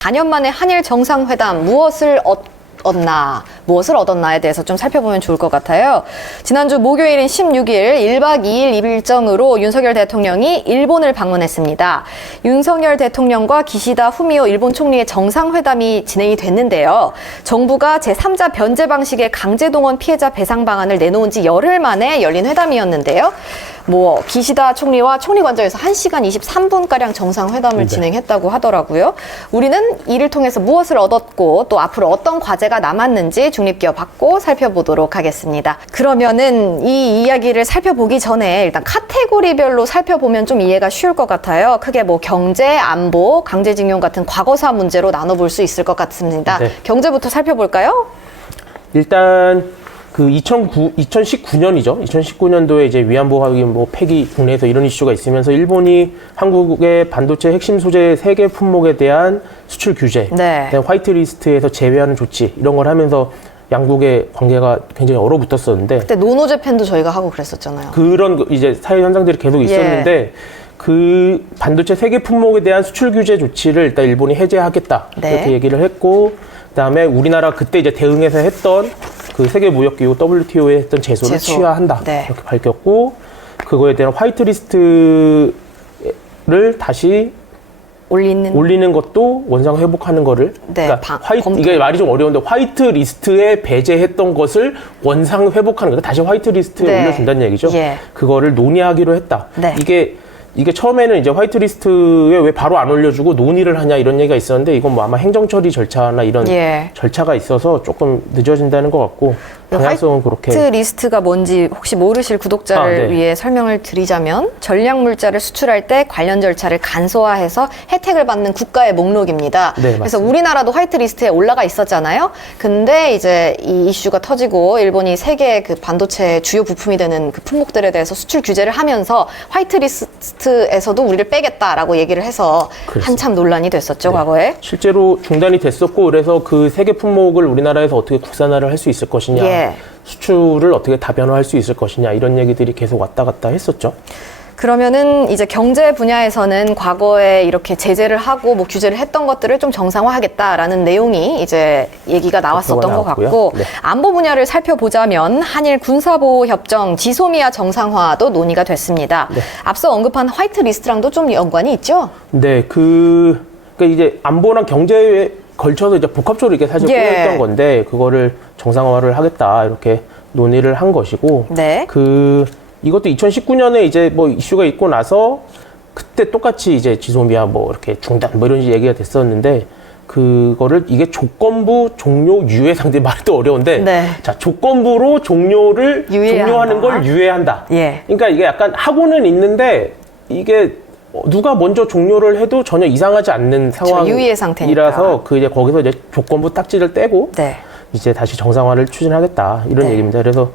4년 만에 한일 정상회담 무엇을 얻었나에 대해서 좀 살펴보면 좋을 것 같아요. 지난주 목요일인 16일 1박 2일 일정으로 윤석열 대통령이 일본을 방문했습니다. 윤석열 대통령과 기시다 후미오 일본 총리의 정상회담이 진행이 됐는데요. 정부가 제3자 변제 방식의 강제동원 피해자 배상 방안을 내놓은 지 열흘 만에 열린 회담이었는데요. 기시다 총리와 총리 관저에서 1시간 23분가량 정상회담을 진행했다고 하더라고요. 우리는 이를 통해서 무엇을 얻었고 또 앞으로 어떤 과제가 남았는지 중립기업 받고 살펴보도록 하겠습니다. 그러면은 이 이야기를 살펴보기 전에 일단 카테고리별로 살펴보면 좀 이해가 쉬울 것 같아요. 크게 경제, 안보, 강제징용 같은 과거사 문제로 나눠볼 수 있을 것 같습니다. 네. 경제부터 살펴볼까요? 일단 2019년이죠. 2019년도에 이제 위안부 합의 폐기 국내에서 이런 이슈가 있으면서 일본이 한국의 반도체 핵심 소재 3개 품목에 대한 수출 규제, 화이트리스트에서 제외하는 조치 이런 걸 하면서 양국의 관계가 굉장히 얼어붙었었는데 그때 노노재팬도 저희가 하고 그랬었잖아요. 그런 이제 사회 현상들이 계속 있었는데 그 반도체 3개 품목에 대한 수출 규제 조치를 일단 일본이 해제하겠다 이렇게 얘기를 했고 그다음에 우리나라 그때 이제 대응해서 했던 그 세계무역기구 WTO에 했던 제소를 취하한다 이렇게 밝혔고 그거에 대한 화이트리스트를 다시 올리는 것도 원상 회복하는 거를 그러니까 이게 말이 좀 어려운데 화이트리스트에 배제했던 것을 원상 회복하는 거 다시 화이트리스트에 올려준다는 얘기죠. 그거를 논의하기로 했다. 이게 처음에는 이제 화이트리스트에 왜 바로 안 올려주고 논의를 하냐 이런 얘기가 있었는데 이건 아마 행정처리 절차나 이런 절차가 있어서 조금 늦어진다는 것 같고 방향성은 그렇게. 화이트리스트가 뭔지 혹시 모르실 구독자를 위해 설명을 드리자면 전략물자를 수출할 때 관련 절차를 간소화해서 혜택을 받는 국가의 목록입니다. 그래서 우리나라도 화이트리스트에 올라가 있었잖아요. 근데 이제 이 이슈가 터지고 일본이 세계 그 반도체 주요 부품이 되는 그 품목들에 대해서 수출 규제를 하면서 화이트리스트에서도 우리를 빼겠다라고 얘기를 해서 한참 논란이 됐었죠, 과거에. 실제로 중단이 됐었고 그래서 그 3개 품목을 우리나라에서 어떻게 국산화를 할 수 있을 것이냐 수출을 어떻게 다변화할 수 있을 것이냐 이런 얘기들이 계속 왔다 갔다 했었죠. 그러면은 이제 경제 분야에서는 과거에 이렇게 제재를 하고 규제를 했던 것들을 좀 정상화하겠다라는 내용이 이제 얘기가 나왔었던 것 같고 안보 분야를 살펴보자면 한일 군사보호 협정 지소미아 정상화도 논의가 됐습니다. 앞서 언급한 화이트리스트랑도 좀 연관이 있죠? 네, 그러니까 이제 안보랑 경제에 걸쳐서 이제 복합적으로 이게 사실 꼬였던 건데 그거를 정상화를 하겠다 이렇게 논의를 한 것이고 이것도 2019년에 이제 이슈가 있고 나서 그때 똑같이 이제 지소미아 이렇게 중단 이런 얘기가 됐었는데 그거를 이게 조건부 종료 유예 상대 말이 또 어려운데 자 조건부로 종료하는 걸 유예한다. 그러니까 이게 약간 하고는 있는데 이게 누가 먼저 종료를 해도 전혀 이상하지 않는 상황이라서 이제 거기서 이제 조건부 딱지를 떼고 이제 다시 정상화를 추진하겠다 이런 얘기입니다. 그래서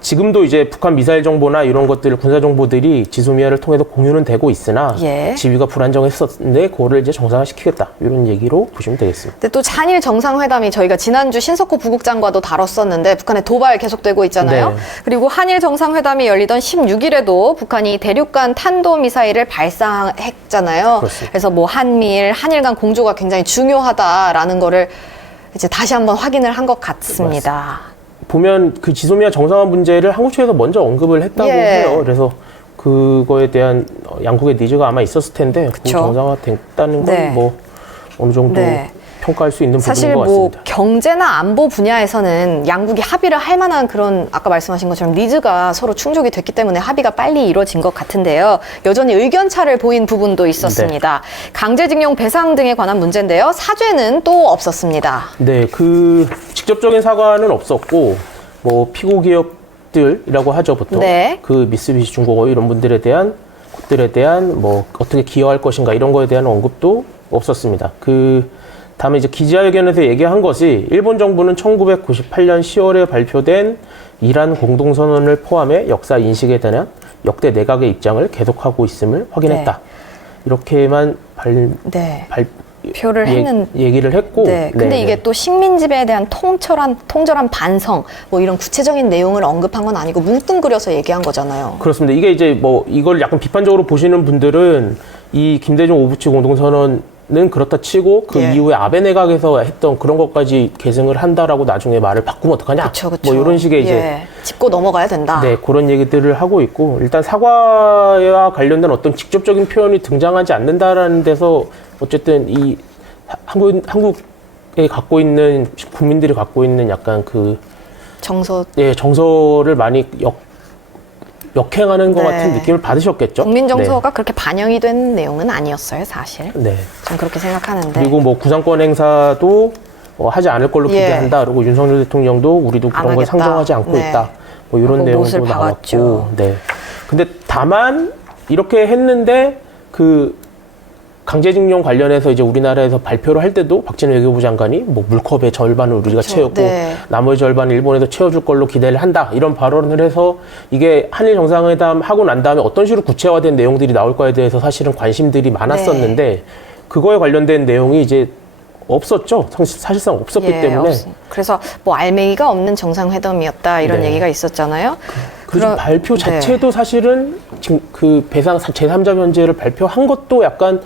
지금도 이제 북한 미사일 정보나 이런 것들 군사 정보들이 지소미아를 통해서 공유는 되고 있으나 지위가 불안정했었는데 그거를 이제 정상화시키겠다 이런 얘기로 보시면 되겠습니다. 근데 또 한일 정상회담이 저희가 지난주 신석호 부국장과도 다뤘었는데 북한의 도발 계속되고 있잖아요. 그리고 한일 정상회담이 열리던 16일에도 북한이 대륙간 탄도미사일을 발사했잖아요. 그래서 한일 간 공조가 굉장히 중요하다라는 거를 이제 다시 한번 확인을 한 것 같습니다. 보면 그 지소미아 정상화 문제를 한국 측에서 먼저 언급을 했다고 해요. 그래서 그거에 대한 양국의 니즈가 아마 있었을 텐데 정상화 됐다는 건 어느 정도 평가할 수 있는 부분인 것 같습니다. 사실 경제나 안보 분야에서는 양국이 합의를 할 만한 그런 아까 말씀하신 것처럼 니즈가 서로 충족이 됐기 때문에 합의가 빨리 이루어진 것 같은데요. 여전히 의견 차를 보인 부분도 있었습니다. 강제징용 배상 등에 관한 문제인데요. 사죄는 또 없었습니다. 네, 직접적인 사과는 없었고 피고 기업들이라고 하죠 보통. 그 미쓰비시 중공업 이런 분들에 대한 어떻게 기여할 것인가 이런 거에 대한 언급도 없었습니다. 다음에 이제 기자회견에서 얘기한 것이 일본 정부는 1998년 10월에 발표된 이란 공동선언을 포함해 역사 인식에 대한 역대 내각의 입장을 계속하고 있음을 확인했다. 이렇게만 표를 얘기를 했고 근데 이게 또 식민 지배에 대한 통절한 반성 이런 구체적인 내용을 언급한 건 아니고 뭉뚱그려서 얘기한 거잖아요. 그렇습니다. 이게 이제 이걸 약간 비판적으로 보시는 분들은 이 김대중 오부치 공동선언 그렇다 치고 그 예. 이후에 아베 내각에서 했던 그런 것까지 계승을 한다라고 나중에 말을 바꾸면 어떡하냐? 그쵸. 뭐 이런 식의 이제 예. 짚고 넘어가야 된다. 네, 그런 얘기들을 하고 있고 일단 사과와 관련된 어떤 직접적인 표현이 등장하지 않는다라는 데서 어쨌든 이 한국에 갖고 있는 국민들이 갖고 있는 약간 그 정서를 많이 역행하는 것 네. 같은 느낌을 받으셨겠죠. 국민 정서가 그렇게 반영이 된 내용은 아니었어요, 사실. 네. 전 그렇게 생각하는데. 그리고 뭐 구상권 행사도 하지 않을 걸로 예. 기대한다. 그리고 윤석열 대통령도 우리도 안 그런 걸 하겠다. 상정하지 않고 네. 있다. 뭐 이런 내용도 못을 나왔고. 박았죠. 네. 근데 다만 이렇게 했는데 그 강제징용 관련해서 이제 우리나라에서 발표를 할 때도 박진영 외교부 장관이 뭐 물컵의 절반을 우리가 그렇죠. 채웠고 네. 나머지 절반을 일본에서 채워줄 걸로 기대를 한다. 이런 발언을 해서 이게 한일 정상회담 하고 난 다음에 어떤 식으로 구체화된 내용들이 나올 거에 대해서 사실은 관심들이 많았었는데 네. 그거에 관련된 내용이 이제 없었죠. 사실상 없었기 때문에. 그래서 뭐 알맹이가 없는 정상회담이었다 이런 네. 얘기가 있었잖아요. 그래서 발표 자체도 사실은 지금 그 배상 제3자 면제를 발표한 것도 약간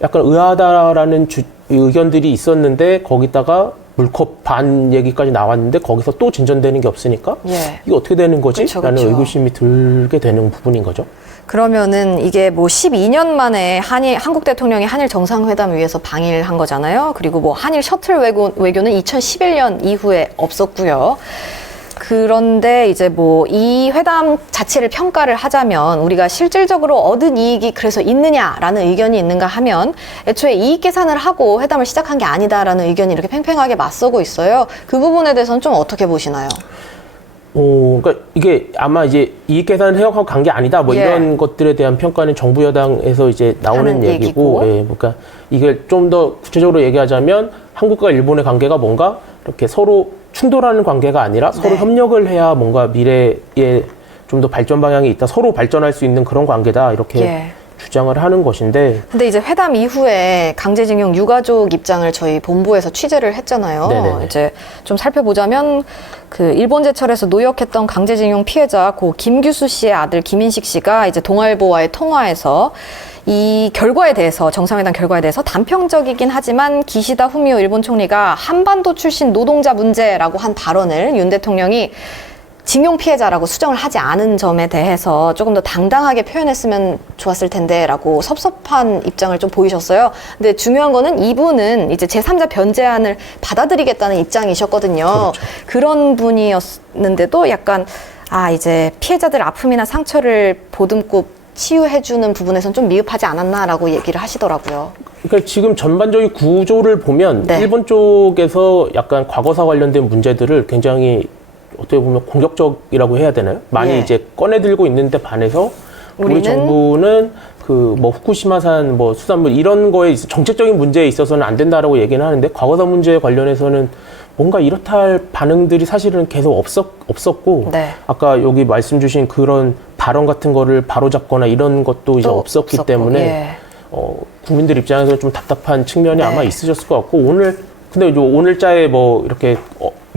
의아하다라는 의견들이 있었는데 거기다가 물컵 반 얘기까지 나왔는데 거기서 또 진전되는 게 없으니까 예. 이게 어떻게 되는 거지? 그쵸. 라는 의구심이 들게 되는 부분인 거죠. 그러면은 이게 뭐 12년 만에 한국 대통령이 한일 정상회담 위해서 방일을 한 거잖아요. 그리고 뭐 한일 셔틀 외교는 2011년 이후에 없었고요. 그런데 이제 뭐 이 회담 자체를 평가를 하자면 우리가 실질적으로 얻은 이익이 그래서 있느냐라는 의견이 있는가 하면 애초에 이익 계산을 하고 회담을 시작한 게 아니다라는 의견이 이렇게 팽팽하게 맞서고 있어요. 그 부분에 대해서는 좀 어떻게 보시나요? 그러니까 이게 아마 이제 이익 계산을 해갖고 간 게 아니다. 뭐 예. 이런 것들에 대한 평가는 정부 여당에서 이제 나오는 얘기고, 예, 그러니까 이게 좀 더 구체적으로 얘기하자면 한국과 일본의 관계가 뭔가 이렇게 서로 충돌하는 관계가 아니라 서로 네. 협력을 해야 뭔가 미래에 좀 더 발전 방향이 있다. 서로 발전할 수 있는 그런 관계다. 이렇게 예. 주장을 하는 것인데. 근데 이제 회담 이후에 강제징용 유가족 입장을 저희 본부에서 취재를 했잖아요. 네네네. 이제 좀 살펴보자면 그 일본제철에서 노역했던 강제징용 피해자 고 김규수 씨의 아들 김인식 씨가 이제 동아일보와의 통화에서 이 결과에 대해서 정상회담 결과에 대해서 단편적이긴 하지만 기시다 후미오 일본 총리가 한반도 출신 노동자 문제라고 한 발언을 윤 대통령이 징용 피해자라고 수정을 하지 않은 점에 대해서 조금 더 당당하게 표현했으면 좋았을 텐데라고 섭섭한 입장을 좀 보이셨어요. 근데 중요한 거는 이분은 이제 제3자 변제안을 받아들이겠다는 입장이셨거든요. 그렇죠. 그런 분이었는데도 약간 이제 피해자들 아픔이나 상처를 보듬고 치유해주는 부분에서는 좀 미흡하지 않았나라고 얘기를 하시더라고요. 그러니까 지금 전반적인 구조를 보면 네. 일본 쪽에서 약간 과거사 관련된 문제들을 굉장히 어떻게 보면 공격적이라고 해야 되나요? 많이 예. 이제 꺼내들고 있는데 반해서 우리 정부는 그 뭐 후쿠시마산 뭐 수산물 이런 거에 정책적인 문제에 있어서는 안 된다라고 얘기는 하는데 과거사 문제에 관련해서는 뭔가 이렇다 할 반응들이 사실은 계속 없었고 네. 아까 여기 말씀 주신 그런 발언 같은 거를 바로잡거나 이런 것도 이제 없었기 때문에 예. 국민들 입장에서 좀 답답한 측면이 네. 아마 있으셨을 것 같고 근데 오늘자에 뭐 이렇게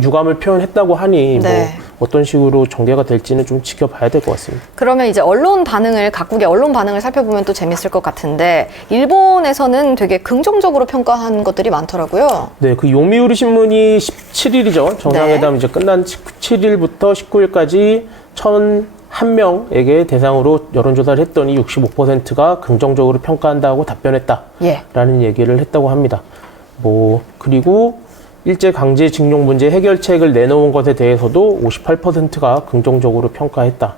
유감을 표현했다고 하니 네. 뭐 어떤 식으로 전개가 될지는 좀 지켜봐야 될 것 같습니다. 그러면 이제 각국의 언론 반응을 살펴보면 또 재밌을 것 같은데 일본에서는 되게 긍정적으로 평가한 것들이 많더라고요. 네, 그 요미우리 신문이 17일이죠. 정상회담 이제 끝난 17일부터 19일까지 1,001명에게 대상으로 여론조사를 했더니 65%가 긍정적으로 평가한다고 답변했다라는 예. 얘기를 했다고 합니다. 그리고 일제 강제징용 문제 해결책을 내놓은 것에 대해서도 58%가 긍정적으로 평가했다.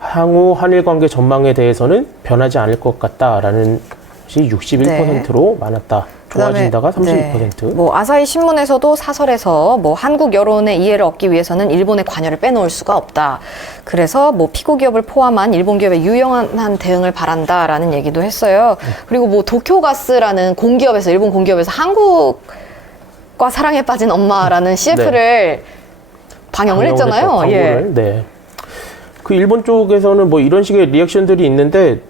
향후 한일 관계 전망에 대해서는 변하지 않을 것 같다라는 것이 61%로 많았다. 좋아진다가 32%. 네. 뭐 아사히 신문에서도 사설에서 뭐 한국 여론의 이해를 얻기 위해서는 일본의 관여를 빼놓을 수가 없다. 그래서 뭐 피고 기업을 포함한 일본 기업의 유용한 대응을 바란다라는 얘기도 했어요. 그리고 뭐 도쿄가스라는 공기업에서 일본 공기업에서 한국과 사랑에 빠진 엄마라는 CF를 방영을 했잖아요. 광고를. 네. 그 일본 쪽에서는 뭐 이런 식의 리액션들이 있는데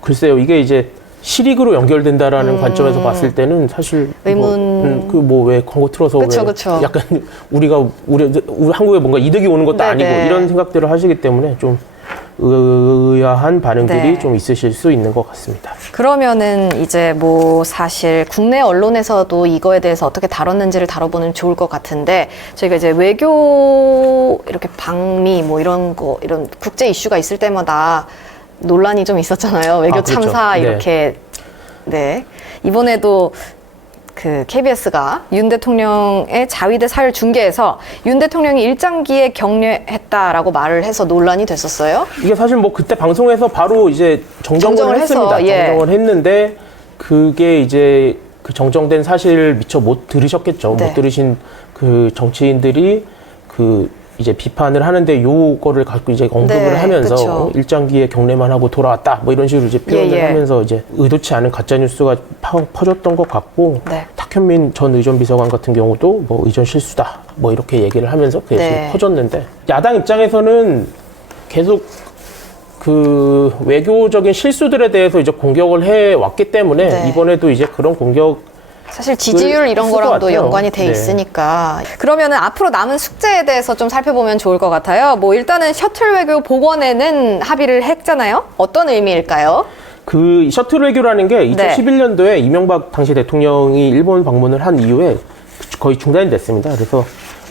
글쎄요 이게 이제 실익으로 연결된다라는 관점에서 봤을 때는 사실 의문 그 뭐 왜 광고 틀어서 그쵸. 약간 우리 한국에 뭔가 이득이 오는 것도 네네. 아니고 이런 생각들을 하시기 때문에 좀 의아한 반응들이 네. 좀 있으실 수 있는 것 같습니다. 그러면은 이제 뭐 사실 국내 언론에서도 이거에 대해서 어떻게 다뤘는지를 다뤄보면 좋을 것 같은데 저희가 이제 외교 이렇게 방미 뭐 이런 거 이런 국제 이슈가 있을 때마다 논란이 좀 있었잖아요. 외교 그렇죠. 참사 네. 이렇게 네 이번에도 그 KBS가 윤 대통령의 자위대 사열 중계에서 윤 대통령이 일장기에 격려했다라고 말을 해서 논란이 됐었어요. 이게 사실 뭐 그때 방송에서 바로 이제 정정을 했습니다. 해서, 예. 정정을 했는데 그게 이제 그 정정된 사실을 미처 못 들으셨겠죠. 네. 못 들으신 그 정치인들이 그 이제 비판을 하는데 요거를 갖고 이제 언급을 네, 하면서 그쵸. 일장기에 경례만 하고 돌아왔다 뭐 이런 식으로 이제 표현을 예. 하면서 이제 의도치 않은 가짜 뉴스가 퍼졌던 것 같고 네. 탁현민 전 의전 비서관 같은 경우도 뭐 의전 실수다 뭐 이렇게 얘기를 하면서 그게 네. 퍼졌는데 야당 입장에서는 계속 그 외교적인 실수들에 대해서 이제 공격을 해 왔기 때문에 네. 이번에도 이제 그런 공격 사실 지지율 이런 했을 것 거랑도 같아요. 연관이 돼 네. 있으니까 그러면은 앞으로 남은 숙제에 대해서 좀 살펴보면 좋을 것 같아요. 뭐 일단은 셔틀 외교 복원에는 합의를 했잖아요. 어떤 의미일까요? 그 셔틀 외교라는 게 네. 2011년도에 이명박 당시 대통령이 일본 방문을 한 이후에 거의 중단이 됐습니다. 그래서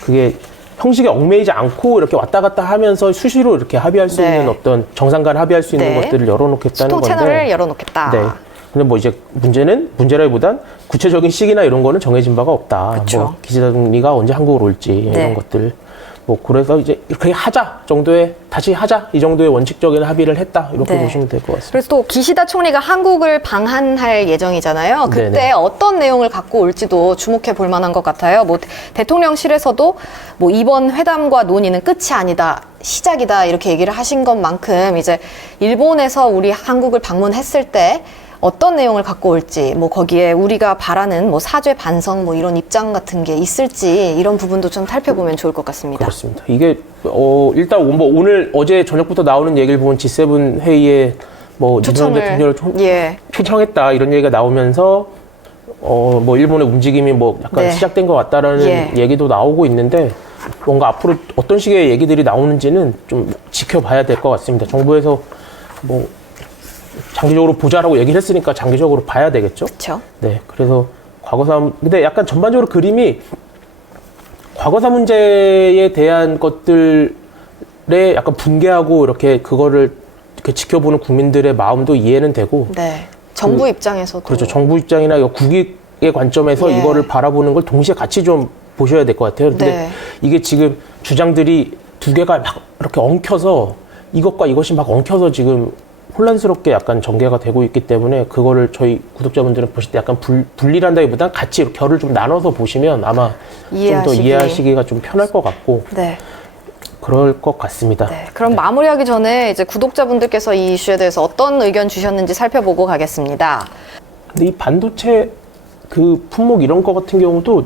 그게 형식에 얽매이지 않고 이렇게 왔다 갔다 하면서 수시로 이렇게 합의할 수 네. 있는 어떤 정상 간 합의할 수 있는 네. 것들을 열어놓겠다는 소통 건데. 채널을 열어놓겠다. 네. 근데 뭐 이제 문제라기보단 구체적인 시기나 이런 거는 정해진 바가 없다. 그쵸. 뭐 기시다 총리가 언제 한국으로 올지 네. 이런 것들. 뭐 그래서 이제 이렇게 하자 정도의 다시 하자 이 정도의 원칙적인 합의를 했다 이렇게 네. 보시면 될 것 같습니다. 그래서 또 기시다 총리가 한국을 방한할 예정이잖아요. 그때 네네. 어떤 내용을 갖고 올지도 주목해 볼 만한 것 같아요. 뭐 대통령실에서도 뭐 이번 회담과 논의는 끝이 아니다. 시작이다. 이렇게 얘기를 하신 것만큼 이제 일본에서 우리 한국을 방문했을 때 어떤 내용을 갖고 올지, 뭐 거기에 우리가 바라는 뭐 사죄 반성 뭐 이런 입장 같은 게 있을지 이런 부분도 좀 살펴보면 좋을 것 같습니다. 그렇습니다. 이게 일단 뭐 오늘 어제 저녁부터 나오는 얘기를 보면 G7 회의에 뭐 윤석열 대통령을 예. 초청했다 이런 얘기가 나오면서 뭐 일본의 움직임이 뭐 약간 네. 시작된 것 같다라는 예. 얘기도 나오고 있는데 뭔가 앞으로 어떤 식의 얘기들이 나오는지는 좀 지켜봐야 될 것 같습니다. 정부에서 뭐 장기적으로 보자라고 얘기를 했으니까 장기적으로 봐야 되겠죠. 그렇죠. 네, 그래서 과거사 근데 약간 전반적으로 그림이 과거사 문제에 대한 것들에 약간 분개하고 이렇게 그거를 이렇게 지켜보는 국민들의 마음도 이해는 되고 네. 정부 입장에서도 그렇죠. 정부 입장이나 국익의 관점에서 예. 이거를 바라보는 걸 동시에 같이 좀 보셔야 될 것 같아요. 근데 네. 이게 지금 주장들이 두 개가 막 이렇게 엉켜서 이것과 이것이 막 엉켜서 지금 혼란스럽게 약간 전개가 되고 있기 때문에 그거를 저희 구독자분들은 보실 때 약간 분리한다기보단 같이 결을 좀 나눠서 보시면 아마 좀 더 이해하시기가 좀 편할 것 같고 네. 그럴 것 같습니다. 네, 그럼 마무리하기 전에 이제 구독자분들께서 이 이슈에 대해서 어떤 의견 주셨는지 살펴보고 가겠습니다. 근데 이 반도체 그 품목 이런 거 같은 경우도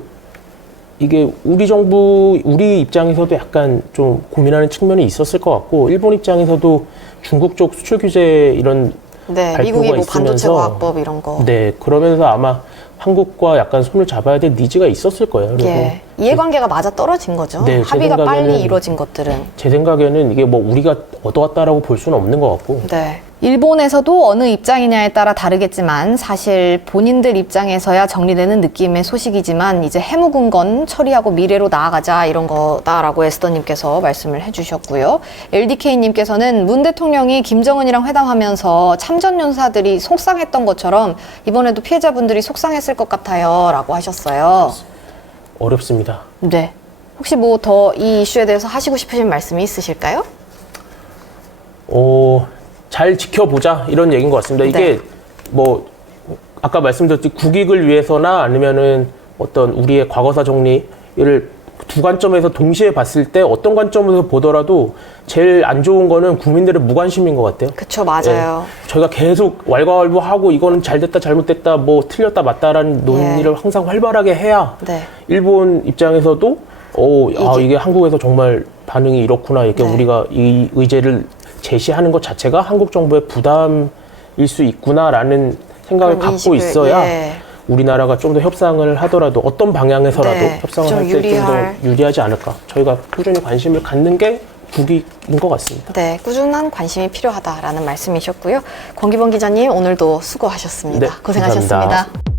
이게 우리 입장에서도 약간 좀 고민하는 측면이 있었을 것 같고 일본 입장에서도 중국 쪽 수출 규제 이런 네, 발표가 미국이 뭐 반도체 있으면서 과학법 이런 거. 네, 그러면서 아마 한국과 약간 손을 잡아야 될 니즈가 있었을 거예요. 그래서 예, 이해관계가 맞아 떨어진 거죠. 네, 합의가 제 생각에는- 빨리 이루어진 것들은. 제 생각에는 이게 뭐 우리가 얻어왔다라고 볼 수는 없는 것 같고 네. 일본에서도 어느 입장이냐에 따라 다르겠지만 사실 본인들 입장에서야 정리되는 느낌의 소식이지만 이제 해묵은 건 처리하고 미래로 나아가자 이런 거다라고 에스더님께서 말씀을 해주셨고요. LDK님께서는 문 대통령이 김정은이랑 회담하면서 참전용사들이 속상했던 것처럼 이번에도 피해자분들이 속상했을 것 같아요 라고 하셨어요. 어렵습니다. 네. 혹시 뭐 더 이 이슈에 대해서 하시고 싶으신 말씀이 있으실까요? 잘 지켜보자 이런 얘기인 것 같습니다. 이게 네. 뭐 아까 말씀드렸듯이 국익을 위해서나 아니면은 어떤 우리의 과거사 정리를 두 관점에서 동시에 봤을 때 어떤 관점에서 보더라도 제일 안 좋은 거는 국민들의 무관심인 것 같아요. 그쵸, 맞아요. 저희가 계속 왈가왈부하고 이거는 잘됐다 잘못됐다 뭐 틀렸다 맞다라는 논의를 항상 활발하게 해야 네. 일본 입장에서도 이게 한국에서 정말 반응이 이렇구나 이렇게 네. 우리가 이 의제를 제시하는 것 자체가 한국 정부의 부담일 수 있구나라는 생각을 그런 갖고 인식을, 있어야 예. 우리나라가 좀 더 협상을 하더라도 어떤 방향에서라도 네, 협상을 좀 할 때 좀 더 유리할. 유리하지 않을까. 저희가 꾸준히 관심을 갖는 게 국익인 것 같습니다. 네, 꾸준한 관심이 필요하다라는 말씀이셨고요. 권기범 기자님 오늘도 수고하셨습니다. 네, 고생하셨습니다. 감사합니다.